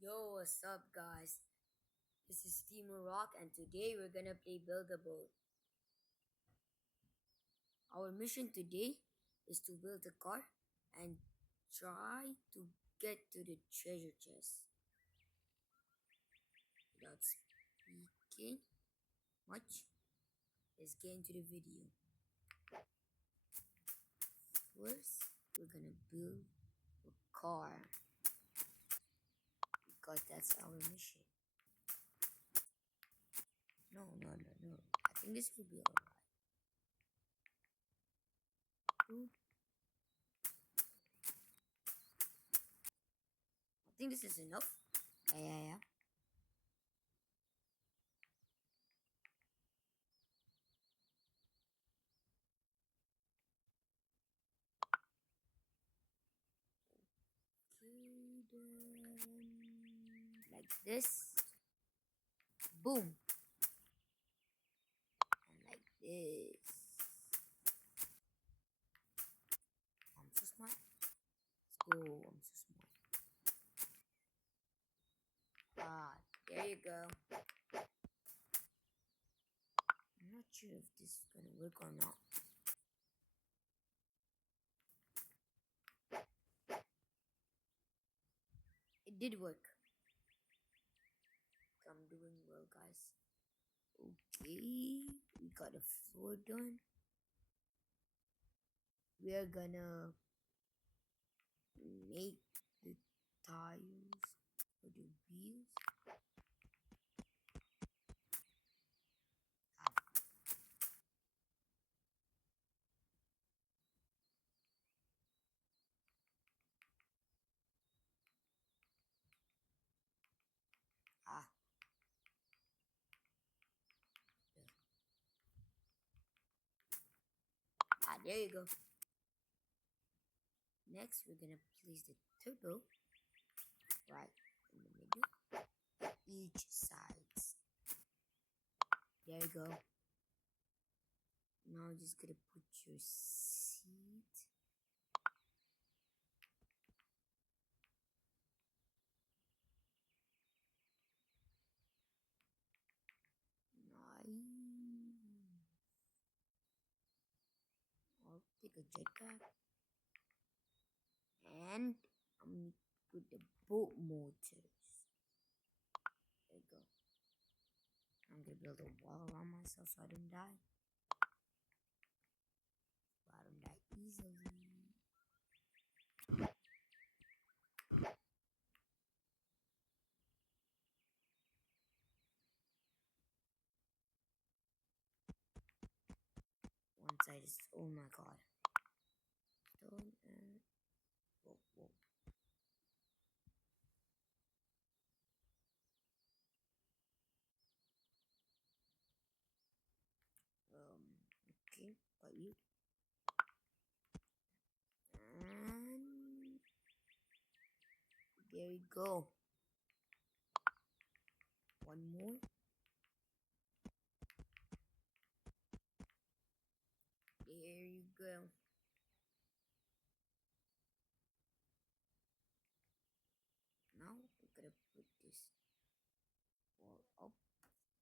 Yo, what's up, guys? This is Steamer Rock, and today we're gonna play Build a Boat. Our mission today is to build a car and try to get to the treasure chest. Without speaking much, let's get into the video. First, we're gonna build a car because that's our mission. No. I think this will be alright. I think this is enough. Yeah. Okay, then like this. Boom. And like this. I'm so smart. Let's go. I'm so smart. Ah, there you go. I'm not sure if this is gonna work or not. It did work. I'm doing well, guys. Okay, we got the floor done. We are gonna make the tires for the wheels. Ah, yeah. There you go. Next, we're gonna place the turbo right in the middle, each sides. There you go. Now just gonna put your seat. Nice. I'll take a jetpack and I'm gonna put the boat motors. There you go. I'm gonna build a wall around myself so I don't die. So I don't die easily. One side is, oh my god. Stone and whoa. Okay, got you. And there you go. One more. There you go. Now we're gonna put this wall up,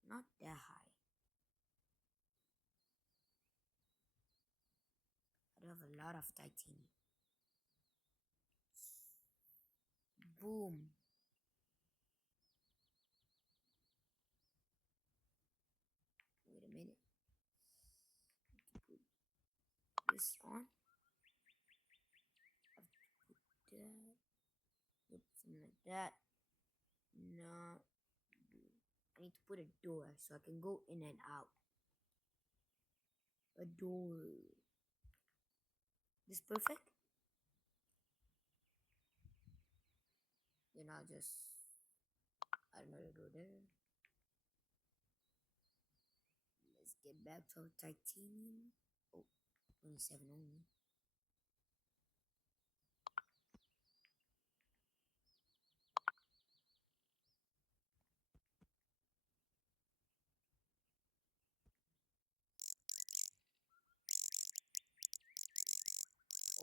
not that high. I have a lot of titanium. Boom. Wait a minute. Put this on. Have to put that. Yep, something like that. No. I need to put a door so I can go in and out. A door. This perfect? Then I'll just add another door there. Let's get back to our titanium. Oh, 27 only.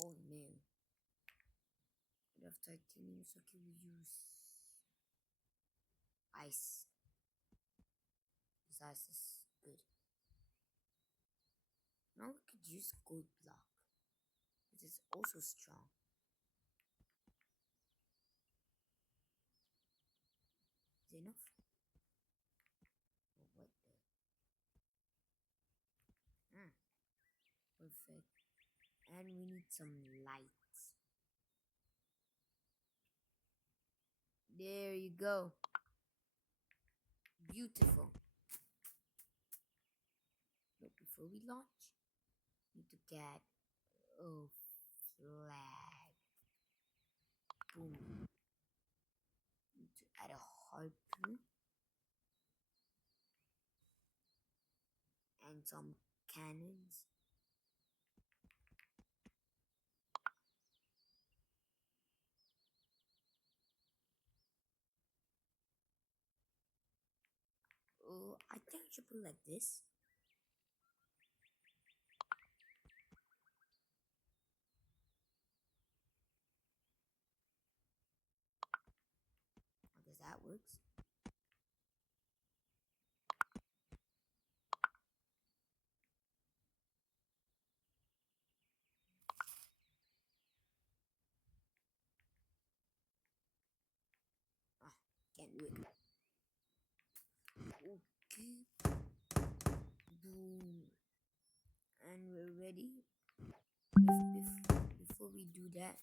Oh no. I have titanium, so can we use ice. This ice is good. Now we could use gold block. This is also strong. Is it enough? Oh, what the? Perfect. And we need some lights. There you go. Beautiful. But before we launch, we need to get a flag. Boom. Need to add a harpoon and some cannons. Oh, I think it should be like this. I guess that works. Ah, can't do it. Okay. Boom. And we're ready. Before we do that,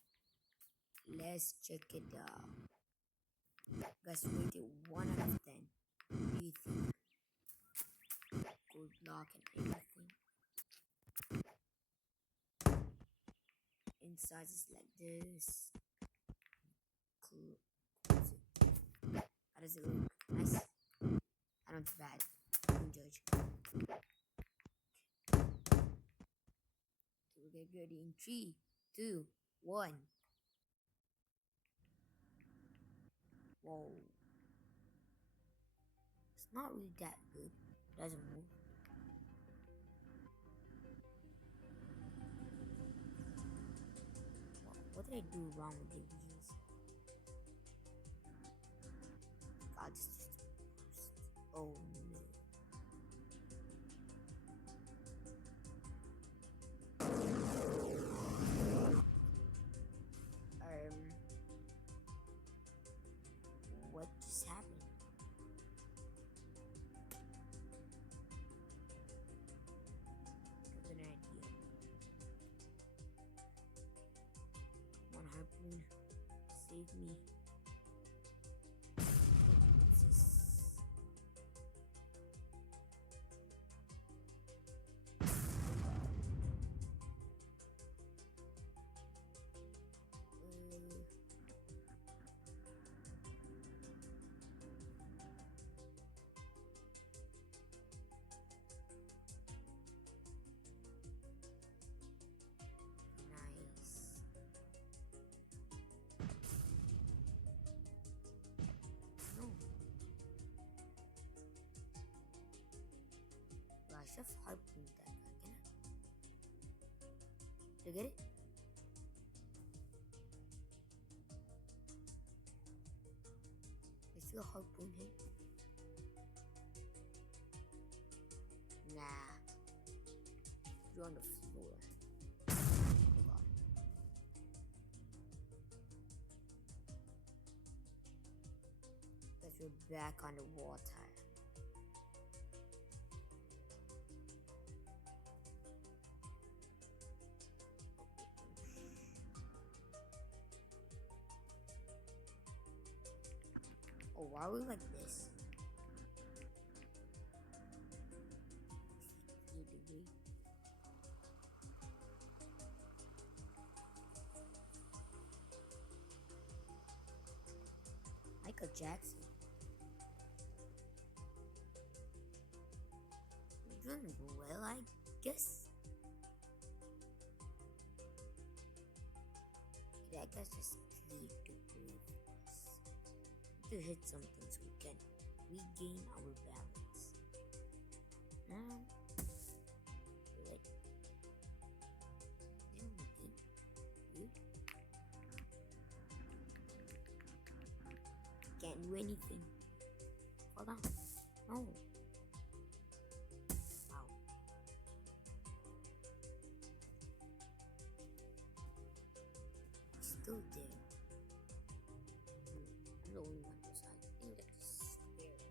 let's check it out. Guys, rate it 1 out of 10. What do you think? Gold block and everything. Inside is like this. Cool. How does it look? Nice. I don't bad. Don't judge. Okay, we'll get ready in 3, 2, 1. Whoa. It's not really that good. It doesn't move. What did I do wrong with the wheels? God, this is just worst. Oh no. What just happened? I have an idea. One harpoon, save me. What's this? Nice. No. I should have harpooned that guy, can I? Did you get it? I still harpoon him. Nah. You're on the floor. Oh god. Guess we're back on the water. Oh, why are we like this? 3 degree. Michael Jackson. You're doing well, I guess. That guy's just clear to breathe. To hit something so we can regain our balance. Wait. Didn't regain. You? Can't do anything. Hold on. No. Wow. He's still there. I'm the only one who's hiding. I think that is scary.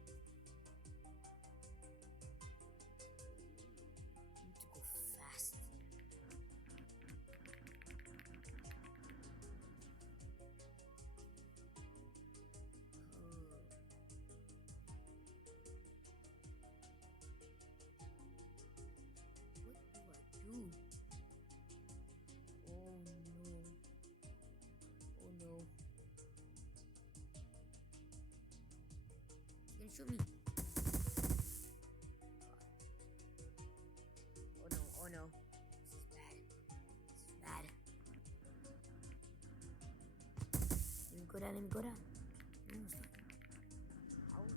I need to go fast. What do I do? Oh no. Oh no. He's gonna shoot me. Oh no, oh no. This is bad. This is bad. Let me go down, let me go down. No, stop. I'll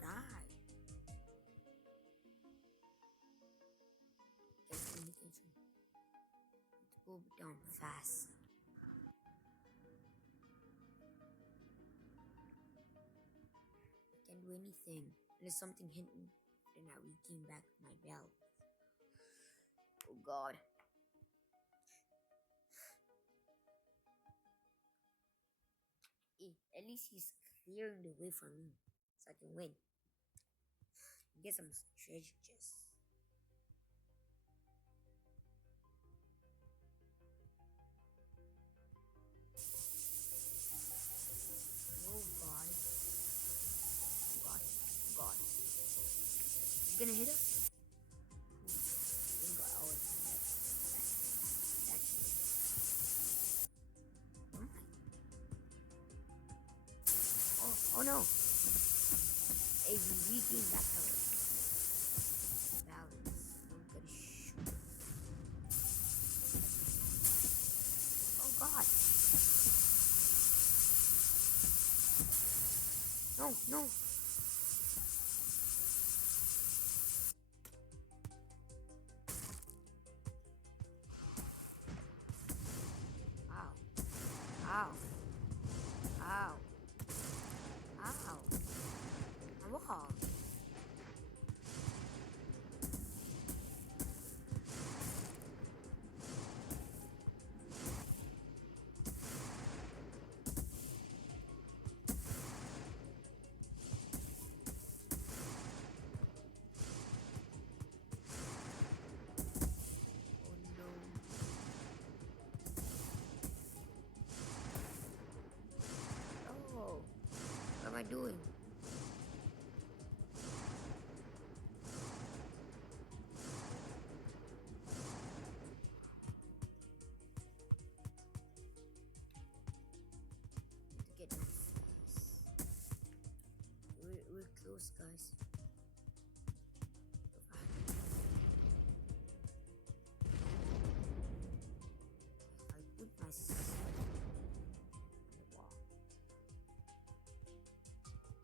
die. Guys, pay attention. Need to go down fast. I can't do anything. Unless something hit me. Then I regain back my belt. Oh god. At least he's clearing the way for me. So I can win. Get some treasure chests. Oh god. Oh god. Oh god. He's gonna hit us? Oh god. Oh, that's it. Oh my. Oh no. Hey, we regained that color. Balance. I'm gonna shoot. Oh god. No, no. Ow. Ow. Ow. Ow. Wow. Oh, what am I doing? To get my face. We're close, guys. I put myself on the wall.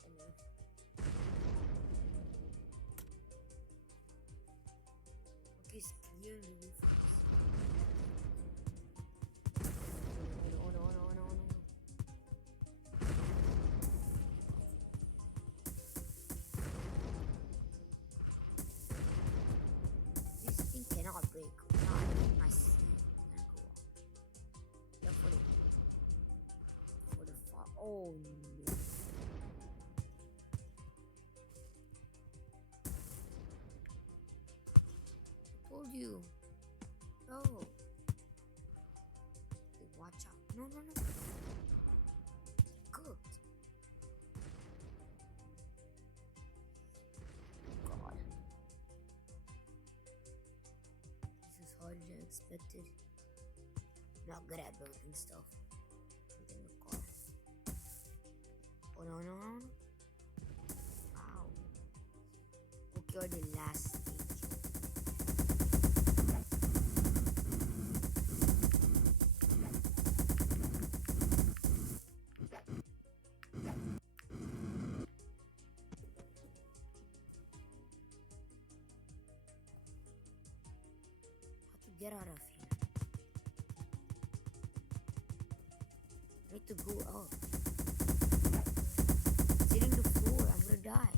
And then okay, it's clear the way for us. Oh no, oh no, oh no, oh no, oh no. This thing cannot break. Now I need my seed. It's gonna go off. Yeah, for the far. Oh no. I told you. No. Okay, watch out. No, no, no. Cooked. God. This is harder than expected. Not good at building stuff. Building a car. Oh no, no, no. Wow. Okay, or the last stage. How to get out of here? I need to go up. Sitting the floor, I'm gonna die.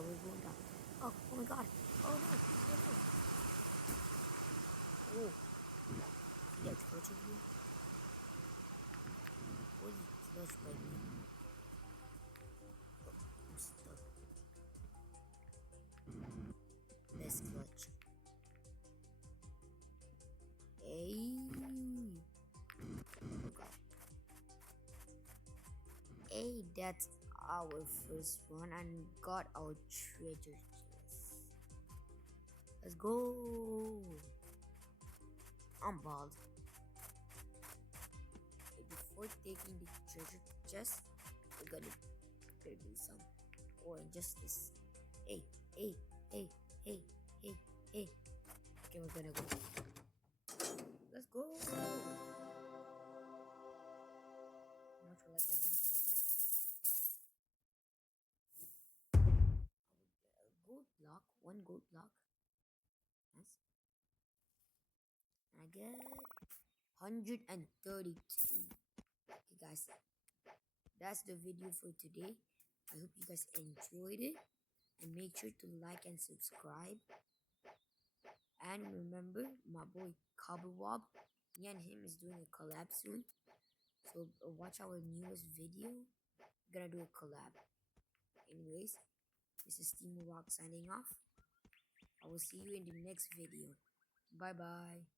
we're going down. Oh my god. Oh no. Oh no. Oh. See that clutch over here? What is clutch by me? Oh, I'm stuck. Let's clutch. Hey. Oh god. Hey, that's our first one and got our treasure chest. Let's go. I'm bald. Okay, before taking the treasure chest, we're gonna do some or injustice. Hey, hey, hey, hey, hey, hey. Okay, we're gonna go. Let's go. Not for like that. Not for like that. Gold block. One gold block. Nice. And I get 132. Okay, guys. That's the video for today. I hope you guys enjoyed it. And make sure to like and subscribe. And remember, my boy Cobberwob, me and him is doing a collab soon. So watch our newest video. We're gonna do a collab. Anyways, this is Team Rock signing off. I will see you in the next video. Bye bye.